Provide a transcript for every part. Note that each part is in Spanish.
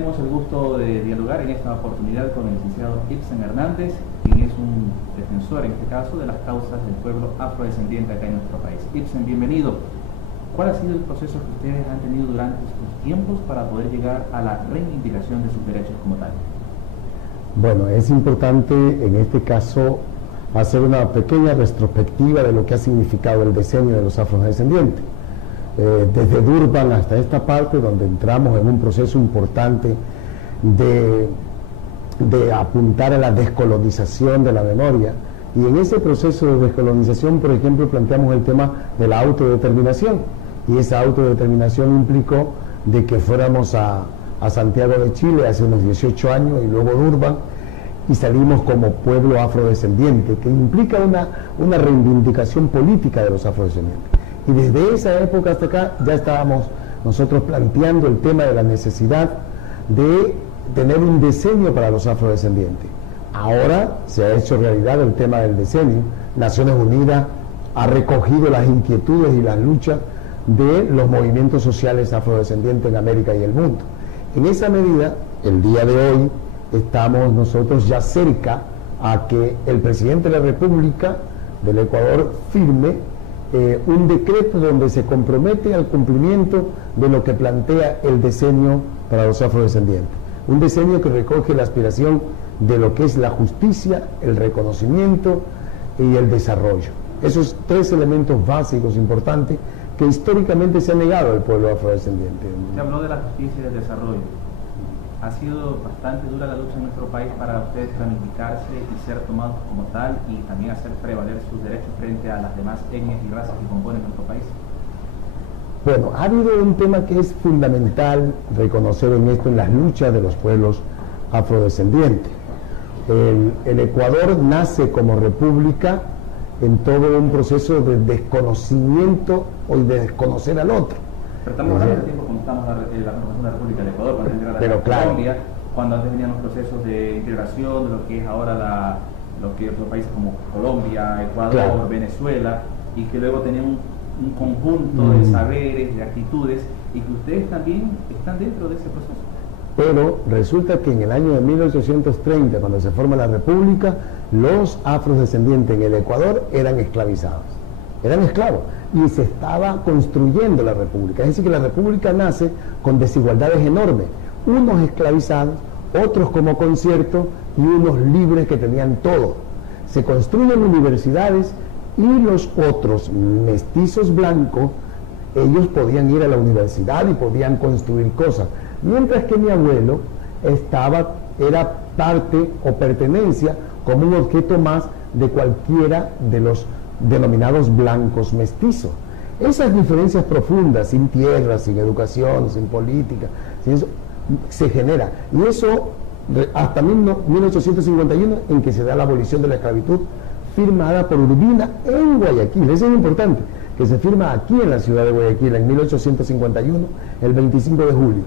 Tenemos el gusto de dialogar en esta oportunidad con el licenciado Ibsen Hernández, quien es un defensor, en este caso, de las causas del pueblo afrodescendiente acá en nuestro país. Ibsen, bienvenido. ¿Cuál ha sido el proceso que ustedes han tenido durante estos tiempos para poder llegar a la reivindicación de sus derechos como tal? Bueno, es importante en este caso hacer una pequeña retrospectiva de lo que ha significado el decenio de los afrodescendientes. Desde Durban hasta esta parte, donde entramos en un proceso importante de apuntar a la descolonización de la memoria, y en ese proceso de descolonización, por ejemplo, planteamos el tema de la autodeterminación, y esa autodeterminación implicó de que fuéramos a Santiago de Chile hace unos 18 años y luego Durban, y salimos como pueblo afrodescendiente, que implica una reivindicación política de los afrodescendientes. Y desde esa época hasta acá ya estábamos nosotros planteando el tema de la necesidad de tener un decenio para los afrodescendientes. Ahora se ha hecho realidad el tema del decenio. Naciones Unidas ha recogido las inquietudes y las luchas de los movimientos sociales afrodescendientes en América y el mundo. En esa medida, el día de hoy, estamos nosotros ya cerca a que el presidente de la República del Ecuador firme un decreto donde se compromete al cumplimiento de lo que plantea el decenio para los afrodescendientes. Un decenio que recoge la aspiración de lo que es la justicia, el reconocimiento y el desarrollo. Esos tres elementos básicos importantes que históricamente se ha negado al pueblo afrodescendiente. Se habló de la justicia y del desarrollo. Ha sido bastante dura la lucha en nuestro país para ustedes reivindicarse y ser tomados como tal y también hacer prevaler sus derechos frente a las demás etnias y razas que componen nuestro país. Bueno, ha habido un tema que es fundamental reconocer en esto, en las luchas de los pueblos afrodescendientes. El Ecuador nace como república en todo un proceso de desconocimiento o de desconocer al otro. Pero estamos hablando del tiempo cuando estamos en la República del Ecuador, cuando integramos a Colombia, cuando antes venían los procesos de integración de lo que es ahora lo que otros países como Colombia, Ecuador, Venezuela, y que luego tenían un conjunto de saberes, de actitudes, y que ustedes también están dentro de ese proceso. Pero resulta que en el año de 1830, cuando se forma la República, los afrodescendientes en el Ecuador eran esclavizados, eran esclavos, y se estaba construyendo la República. Es decir, que la República nace con desigualdades enormes, unos esclavizados, otros como concierto y unos libres que tenían todo. Se construyen universidades y los otros mestizos blancos, ellos podían ir a la universidad y podían construir cosas, mientras que mi abuelo era parte o pertenencia como un objeto más de cualquiera de los denominados blancos mestizos. Esas diferencias profundas, sin tierra, sin educación, sin política, sin eso, se genera. Y eso hasta 1851, en que se da la abolición de la esclavitud, firmada por Urbina en Guayaquil. Eso es importante, que se firma aquí en la ciudad de Guayaquil en 1851, el 25 de julio.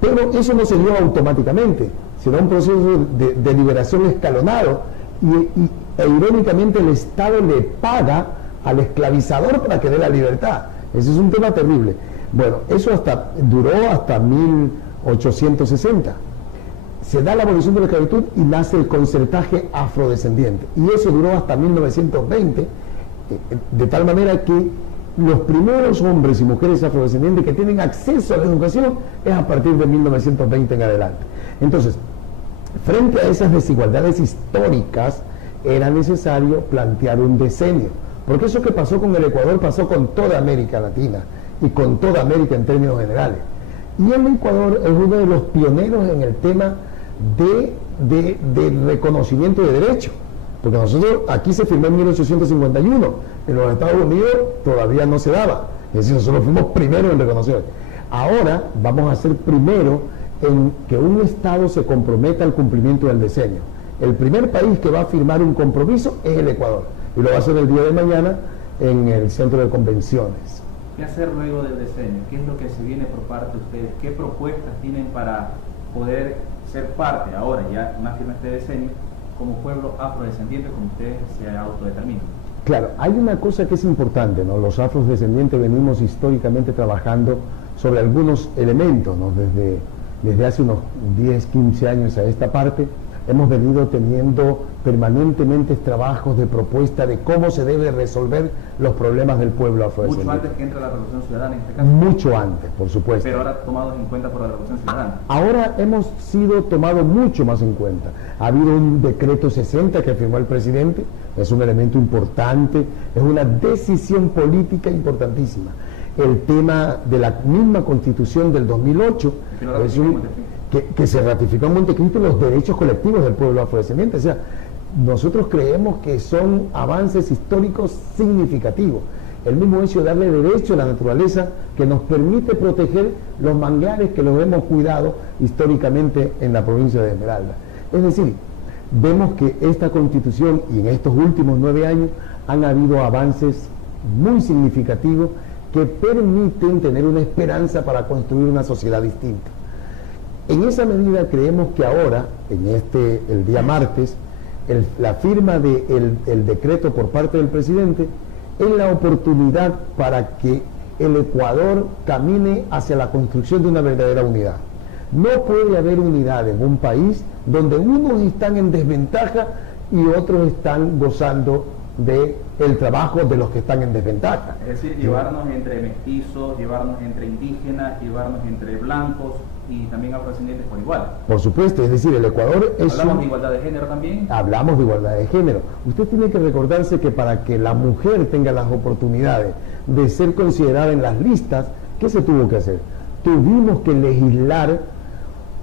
Pero eso no se dio automáticamente, sino un proceso de liberación escalonado e irónicamente el Estado le paga al esclavizador para que dé la libertad. Ese es un tema terrible. Bueno, eso duró hasta 1860. Se da la abolición de la esclavitud y nace el concertaje afrodescendiente. Y eso duró hasta 1920, de tal manera que los primeros hombres y mujeres afrodescendientes que tienen acceso a la educación es a partir de 1920 en adelante. Entonces, frente a esas desigualdades históricas, era necesario plantear un decenio, porque eso que pasó con el Ecuador pasó con toda América Latina y con toda América en términos generales. Y el Ecuador es uno de los pioneros en el tema de reconocimiento de derechos, porque nosotros aquí se firmó en 1851, en los Estados Unidos todavía no se daba, es decir, nosotros fuimos primeros en reconocer. Ahora vamos a ser primero en que un Estado se comprometa al cumplimiento del decenio. El primer país que va a firmar un compromiso es el Ecuador, y lo va a hacer el día de mañana en el Centro de Convenciones. ¿Qué hacer luego del decenio? ¿Qué es lo que se viene por parte de ustedes? ¿Qué propuestas tienen para poder ser parte, ahora ya una firma este decenio, como pueblo afrodescendiente, como ustedes se autodeterminan? Claro, hay una cosa que es importante, ¿no? Los afrodescendientes venimos históricamente trabajando sobre algunos elementos, ¿no? Desde desde hace unos 10, 15 años a esta parte, hemos venido teniendo permanentemente trabajos de propuesta de cómo se debe resolver los problemas del pueblo afrodescendiente. Mucho antes que entre la Revolución Ciudadana en este caso. Mucho antes, por supuesto. Pero ahora tomados en cuenta por la Revolución Ciudadana. Ahora hemos sido tomados mucho más en cuenta. Ha habido un decreto 60 que firmó el presidente, es un elemento importante, es una decisión política importantísima. El tema de la misma Constitución del 2008 es que se ratificó en Montecristo los derechos colectivos del pueblo afrodescendiente. O sea, nosotros creemos que son avances históricos significativos. El mismo hecho de darle derecho a la naturaleza que nos permite proteger los manglares que los hemos cuidado históricamente en la provincia de Esmeralda. Es decir, vemos que esta Constitución y en estos últimos 9 años han habido avances muy significativos que permiten tener una esperanza para construir una sociedad distinta. En esa medida creemos que ahora, el día martes, la firma del decreto por parte del presidente es la oportunidad para que el Ecuador camine hacia la construcción de una verdadera unidad. No puede haber unidad en un país donde unos están en desventaja y otros están gozando del trabajo de los que están en desventaja. Es decir, llevarnos entre mestizos, llevarnos entre indígenas, llevarnos entre blancos y también afrodescendientes por igual. Por supuesto, es decir, el Ecuador es... ¿Hablamos de igualdad de género también? Hablamos de igualdad de género. Usted tiene que recordarse que para que la mujer tenga las oportunidades de ser considerada en las listas, ¿qué se tuvo que hacer? Tuvimos que legislar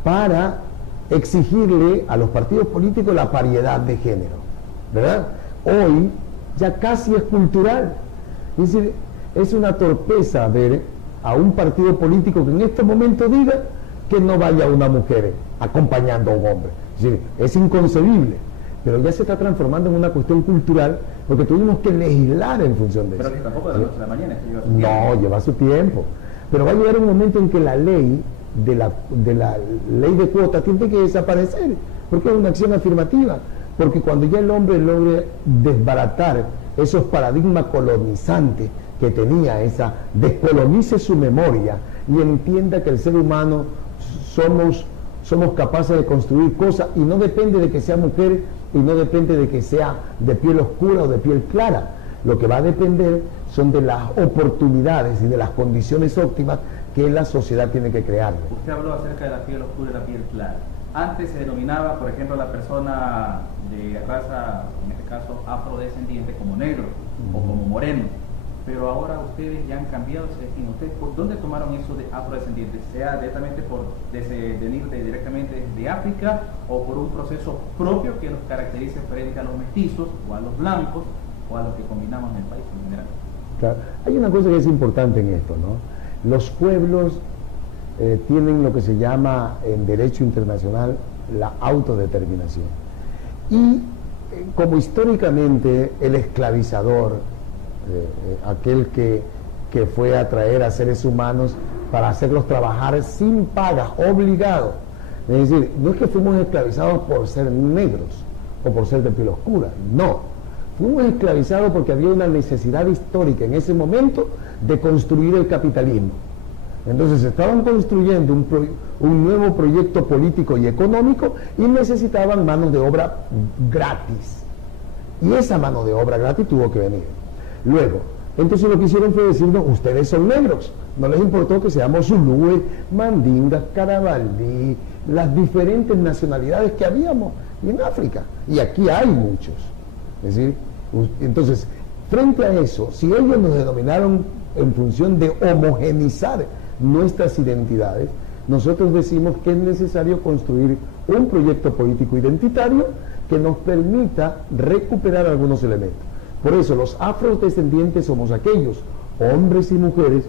para exigirle a los partidos políticos la paridad de género, ¿verdad? Hoy ya casi es cultural. Es decir, es una torpeza ver a un partido político que en este momento diga que no vaya una mujer acompañando a un hombre. Es decir, es inconcebible, pero ya se está transformando en una cuestión cultural porque tuvimos que legislar en función de eso. Pero que tampoco de la noche a la mañana, esto lleva su tiempo. No, lleva su tiempo. Pero va a llegar un momento en que la ley de la ley de cuotas tiene que desaparecer, porque es una acción afirmativa. Porque cuando ya el hombre logre desbaratar esos paradigmas colonizantes que tenía, descolonice su memoria y entienda que el ser humano somos capaces de construir cosas y no depende de que sea mujer y no depende de que sea de piel oscura o de piel clara. Lo que va a depender son de las oportunidades y de las condiciones óptimas que la sociedad tiene que crear. Usted habló acerca de la piel oscura y la piel clara. Antes se denominaba, por ejemplo, a la persona de raza, en este caso afrodescendiente, como negro o como moreno. Pero ahora ustedes ya han cambiado ese destino. ¿Ustedes por dónde tomaron eso de afrodescendiente? ¿Sea directamente por venir directamente de África o por un proceso propio que nos caracterice frente a los mestizos o a los blancos o a los que combinamos en el país en general? Claro. Hay una cosa que es importante en esto, ¿no? Los pueblos tienen lo que se llama en derecho internacional la autodeterminación. Y como históricamente el esclavizador, aquel que fue a traer a seres humanos para hacerlos trabajar sin paga, obligados. Es decir, no es que fuimos esclavizados por ser negros o por ser de piel oscura, no. Fuimos esclavizados porque había una necesidad histórica en ese momento de construir el capitalismo. Entonces estaban construyendo un nuevo proyecto político y económico y necesitaban manos de obra gratis. Y esa mano de obra gratis tuvo que venir. Luego, entonces lo que hicieron fue decirnos, ustedes son negros. No les importó que seamos zulúes, mandingas, carabalí, las diferentes nacionalidades que habíamos en África. Y aquí hay muchos. Es decir, entonces, frente a eso, si ellos nos denominaron en función de homogenizar nuestras identidades, nosotros decimos que es necesario construir un proyecto político identitario que nos permita recuperar algunos elementos. Por eso los afrodescendientes somos aquellos hombres y mujeres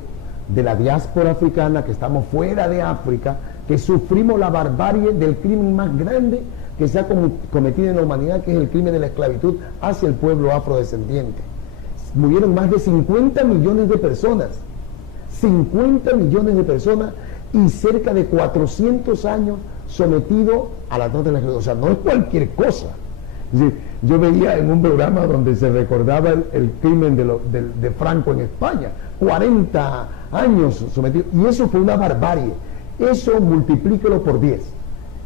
de la diáspora africana que estamos fuera de África, que sufrimos la barbarie del crimen más grande que se ha cometido en la humanidad, que es el crimen de la esclavitud hacia el pueblo afrodescendiente. Murieron más de 50 millones de personas, 50 millones de personas y cerca de 400 años sometidos a la trata de la esclavitud. O sea, no es cualquier cosa. Es decir, yo veía en un programa donde se recordaba el crimen de Franco en España, 40 años sometido, y eso fue una barbarie. Eso multiplíquelo por 10.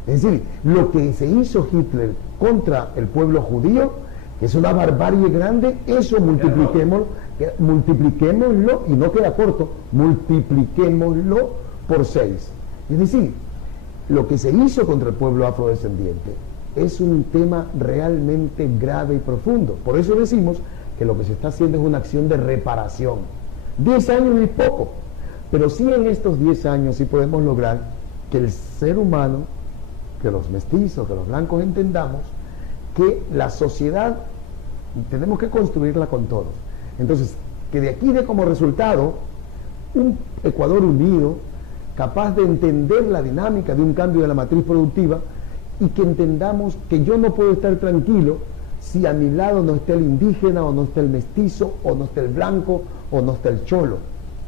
Es decir, lo que se hizo Hitler contra el pueblo judío, que es una barbarie grande, eso multipliquémoslo, y no queda corto, multipliquémoslo por 6. Es decir, lo que se hizo contra el pueblo afrodescendiente es un tema realmente grave y profundo. Por eso decimos que lo que se está haciendo es una acción de reparación. 10 años es poco, pero sí en estos 10 años sí podemos lograr que el ser humano, que los mestizos, que los blancos entendamos que la sociedad tenemos que construirla con todos. Entonces, que de aquí dé como resultado un Ecuador unido, capaz de entender la dinámica de un cambio de la matriz productiva, y que entendamos que yo no puedo estar tranquilo si a mi lado no está el indígena, o no está el mestizo, o no está el blanco, o no está el cholo.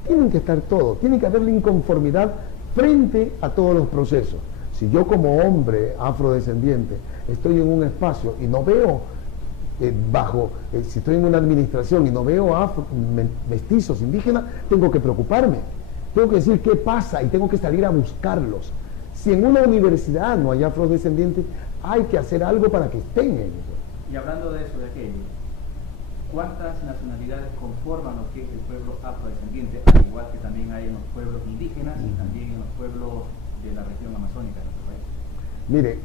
Tienen que estar todos, tiene que haber la inconformidad frente a todos los procesos. Si yo como hombre afrodescendiente estoy en un espacio y no veo si estoy en una administración y no veo mestizos, indígenas, tengo que preocuparme, tengo que decir qué pasa y tengo que salir a buscarlos. Si en una universidad no hay afrodescendientes, hay que hacer algo para que estén ellos. Y hablando de eso, de aquello, ¿cuántas nacionalidades conforman lo que es el pueblo afrodescendiente, al igual que también hay en los pueblos indígenas y también en los pueblos de la región amazónica de nuestro país? Mire,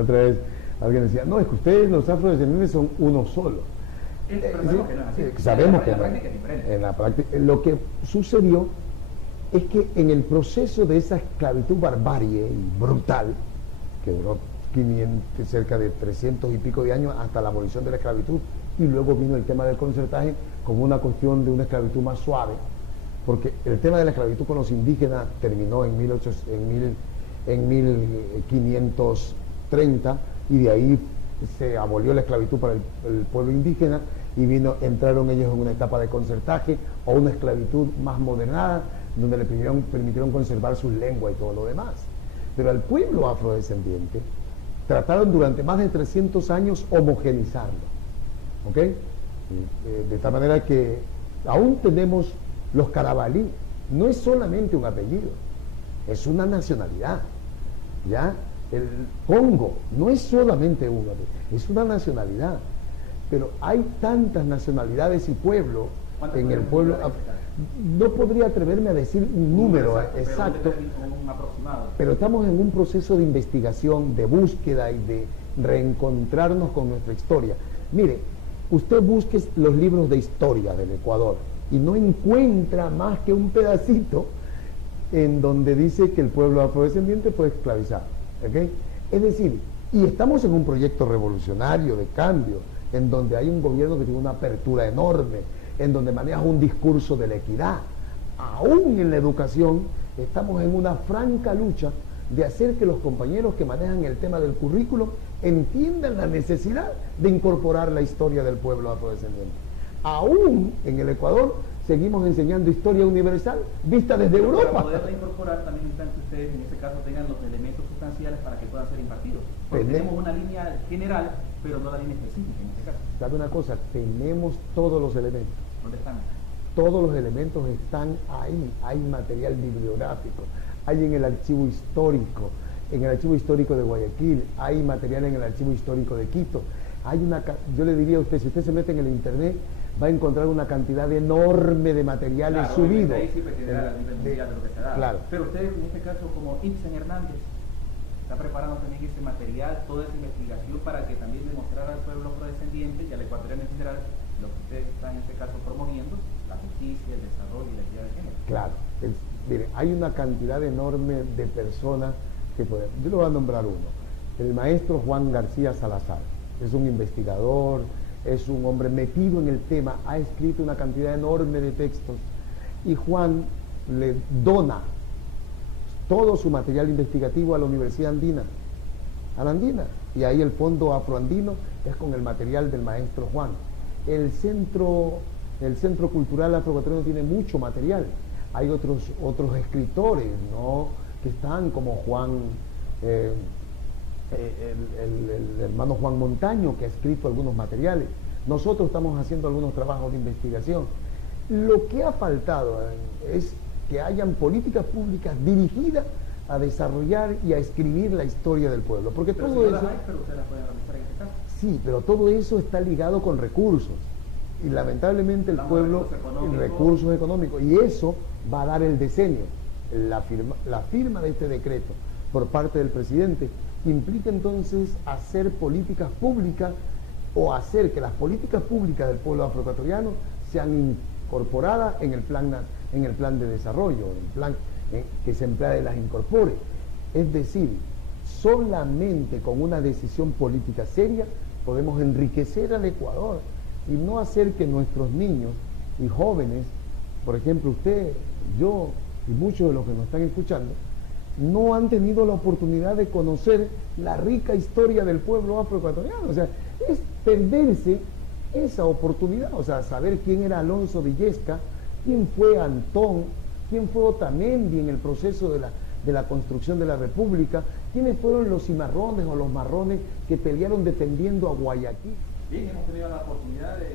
otra vez alguien decía, no, es que ustedes los afrodescendientes son uno solo. Pero sabemos que no es así. Sabemos que en la no. práctica es diferente. En la práctica, lo que sucedió es que en el proceso de esa esclavitud barbarie y brutal, que duró cerca de 300 y pico de años hasta la abolición de la esclavitud, y luego vino el tema del concertaje como una cuestión de una esclavitud más suave, porque el tema de la esclavitud con los indígenas terminó en 1530, y de ahí se abolió la esclavitud para el pueblo indígena, y entraron ellos en una etapa de concertaje o una esclavitud más modernada, donde le permitieron conservar su lengua y todo lo demás. Pero al pueblo afrodescendiente trataron durante más de 300 años homogenizarlo, ¿ok? De tal manera que aún tenemos los Carabalí. No es solamente un apellido, es una nacionalidad, ¿ya? El Congo no es solamente uno, es una nacionalidad. Pero hay tantas nacionalidades y pueblos en el pueblo. No podría atreverme a decir un número exacto, pero estamos en un proceso de investigación, de búsqueda y de reencontrarnos con nuestra historia. Mire, usted busque los libros de historia del Ecuador y no encuentra más que un pedacito en donde dice que el pueblo afrodescendiente fue esclavizado, ¿okay? Es decir, y estamos en un proyecto revolucionario de cambio, en donde hay un gobierno que tiene una apertura enorme, en donde maneja un discurso de la equidad. Aún en la educación estamos en una franca lucha de hacer que los compañeros que manejan el tema del currículo entiendan la necesidad de incorporar la historia del pueblo afrodescendiente. Aún en el Ecuador seguimos enseñando historia universal vista desde Europa. Para poderla incorporar también necesitan que ustedes en este caso tengan los elementos sustanciales para que puedan ser impartidos. Porque tenemos una línea general, pero no la línea específica en este caso. ¿Sabe una cosa? Tenemos todos los elementos. ¿Dónde están? Todos los elementos están ahí. Hay material bibliográfico, hay en el archivo histórico, de Guayaquil, hay material en el archivo histórico de Quito. Yo le diría a usted, si usted se mete en el internet, va a encontrar una cantidad enorme de materiales subidos. Ahí sí tendrá la nivel de lo que se da. Claro. Pero usted, en este caso, como Ibsen Hernández, está preparando también ese material, toda esa investigación para que también demostrara al pueblo afrodescendiente y al ecuatoriano en general lo que ustedes están en este caso promoviendo, la justicia, el desarrollo y la equidad de género. Claro. Mire, hay una cantidad enorme de personas que pueden. Yo le voy a nombrar uno. El maestro Juan García Salazar. Es un investigador, es un hombre metido en el tema, ha escrito una cantidad enorme de textos, y Juan le dona todo su material investigativo a la Universidad Andina, a la Andina, y ahí el Fondo Afroandino es con el material del maestro Juan. El Centro Cultural Afroecuatoriano tiene mucho material. Hay otros escritores, ¿no?, que están como Juan, el hermano Juan Montaño, que ha escrito algunos materiales. Nosotros estamos haciendo algunos trabajos de investigación. Lo que ha faltado es que hayan políticas públicas dirigidas a desarrollar y a escribir la historia del pueblo. Porque pero todo si eso... no las hay, pero usted las puede realizar en este caso. Sí, pero todo eso está ligado con recursos. Y lamentablemente el pueblo, recursos económicos. Y eso va a dar el decenio. La firma de este decreto por parte del presidente implica entonces hacer políticas públicas o hacer que las políticas públicas del pueblo afroecuatoriano sean incorporadas en el plan de desarrollo, en el plan que se emplea y las incorpore. Es decir, solamente con una decisión política seria podemos enriquecer al Ecuador y no hacer que nuestros niños y jóvenes, por ejemplo usted, yo y muchos de los que nos están escuchando, no han tenido la oportunidad de conocer la rica historia del pueblo afroecuatoriano. O sea, es perderse esa oportunidad, o sea, saber quién era Alonso Villesca, quién fue Antón, quién fue Otamendi en el proceso de la construcción de la República, quiénes fueron los cimarrones o los marrones que pelearon defendiendo a Guayaquil. Bien, hemos tenido la oportunidad de